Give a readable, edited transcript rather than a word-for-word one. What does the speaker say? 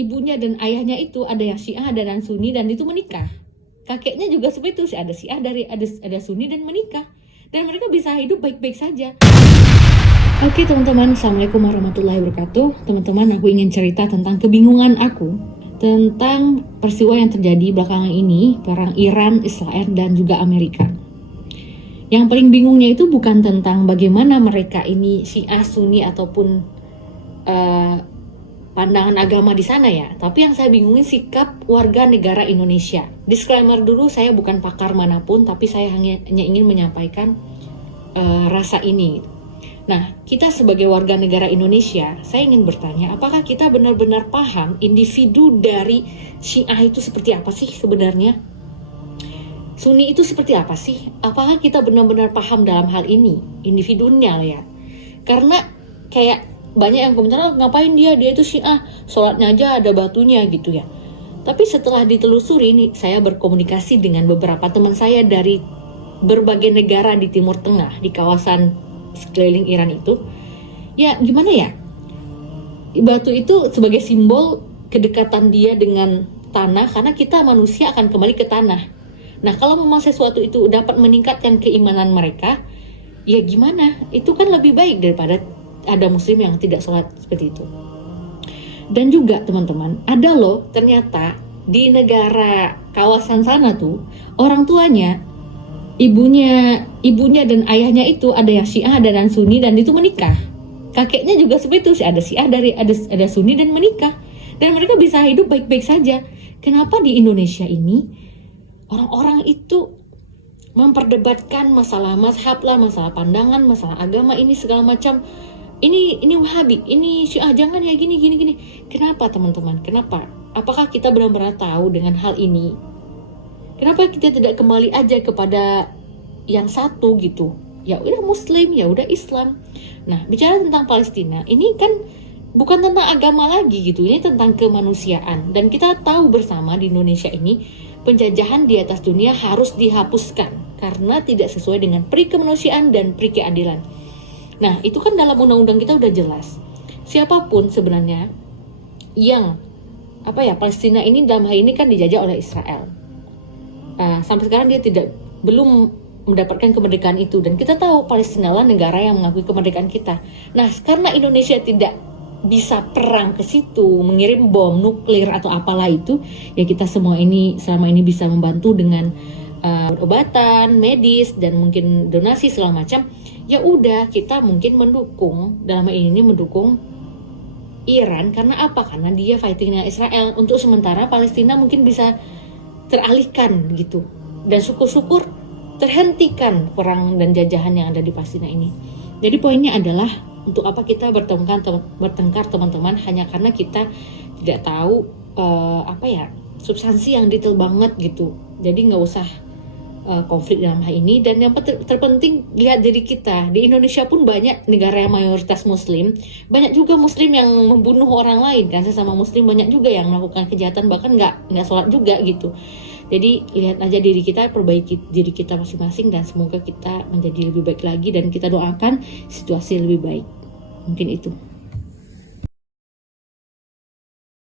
ibunya dan ayahnya itu ada yang Syiah, ada yang Sunni, dan itu menikah. Kakeknya juga seperti itu, ada Syiah, ada Sunni dan menikah. Dan mereka bisa hidup baik-baik saja. Oke teman-teman, Assalamualaikum warahmatullahi wabarakatuh. Teman-teman, aku ingin cerita tentang kebingungan aku tentang peristiwa yang terjadi belakangan ini, perang Iran, Israel, dan juga Amerika. Yang paling bingungnya itu bukan tentang bagaimana mereka ini Syiah, Sunni, ataupun pandangan agama di sana ya, tapi yang saya bingungin sikap warga negara Indonesia. Disclaimer dulu, saya bukan pakar manapun, tapi saya hanya ingin menyampaikan rasa ini. Nah, kita sebagai warga negara Indonesia, saya ingin bertanya, apakah kita benar-benar paham individu dari Syiah itu seperti apa sih sebenarnya? Sunni itu seperti apa sih? Apakah kita benar-benar paham dalam hal ini, individunya ya? Karena kayak banyak yang komentar, ngapain dia itu Syiah, sholatnya aja ada batunya gitu ya. Tapi setelah ditelusuri nih, saya berkomunikasi dengan beberapa teman saya dari berbagai negara di Timur Tengah, di kawasan sekeliling Iran itu. Ya gimana ya, batu itu sebagai simbol kedekatan dia dengan tanah, karena kita manusia akan kembali ke tanah. Nah kalau memang sesuatu itu dapat meningkatkan keimanan mereka, ya gimana, itu kan lebih baik daripada ada muslim yang tidak sholat seperti itu. Dan juga teman-teman, ada loh ternyata di negara kawasan sana tuh, orang tuanya, ibunya dan ayahnya itu ada yang Syiah, ada yang Sunni, dan itu menikah. Kakeknya juga seperti itu, ada Syiah, ada Sunni, dan menikah. Dan mereka bisa hidup baik-baik saja. Kenapa di Indonesia ini orang-orang itu memperdebatkan masalah mazhab lah, masalah pandangan, masalah agama ini segala macam. Ini Wahabi, ini Syiah, jangan ya gini. Kenapa teman-teman? Kenapa? Apakah kita benar-benar tahu dengan hal ini? Kenapa kita tidak kembali aja kepada yang satu gitu? Ya udah Muslim, ya udah Islam. Nah, bicara tentang Palestina, ini kan bukan tentang agama lagi gitu. Ini tentang kemanusiaan. Dan kita tahu bersama di Indonesia ini, penjajahan di atas dunia harus dihapuskan karena tidak sesuai dengan peri kemanusiaan dan peri keadilan. Nah, itu kan dalam undang-undang kita udah jelas. Siapapun sebenarnya yang Palestina ini dalam hal ini kan dijajah oleh Israel. Sampai sekarang dia belum mendapatkan kemerdekaan itu, dan kita tahu Palestina lah negara yang mengakui kemerdekaan kita. Nah, karena Indonesia tidak bisa perang ke situ, mengirim bom nuklir atau apalah itu, ya kita semua ini selama ini bisa membantu dengan obatan, medis, dan mungkin donasi segala macam. Ya udah, kita mungkin mendukung, dalam hal ini mendukung Iran. Karena apa? Karena dia fighting dengan Israel. Untuk sementara Palestina mungkin bisa teralihkan gitu, dan syukur-syukur terhentikan perang dan jajahan yang ada di Palestina ini. Jadi poinnya adalah, untuk apa kita bertengkar teman-teman, hanya karena kita tidak tahu substansi yang detail banget gitu. Jadi nggak usah konflik dalam hal ini. Dan yang terpenting, lihat diri kita. Di Indonesia pun banyak negara yang mayoritas Muslim, banyak juga Muslim yang membunuh orang lain kan, sesama Muslim banyak juga yang melakukan kejahatan, bahkan nggak sholat juga gitu. Jadi lihat aja diri kita, perbaiki diri kita masing-masing, dan semoga kita menjadi lebih baik lagi, dan kita doakan situasi lebih baik. Mungkin itu.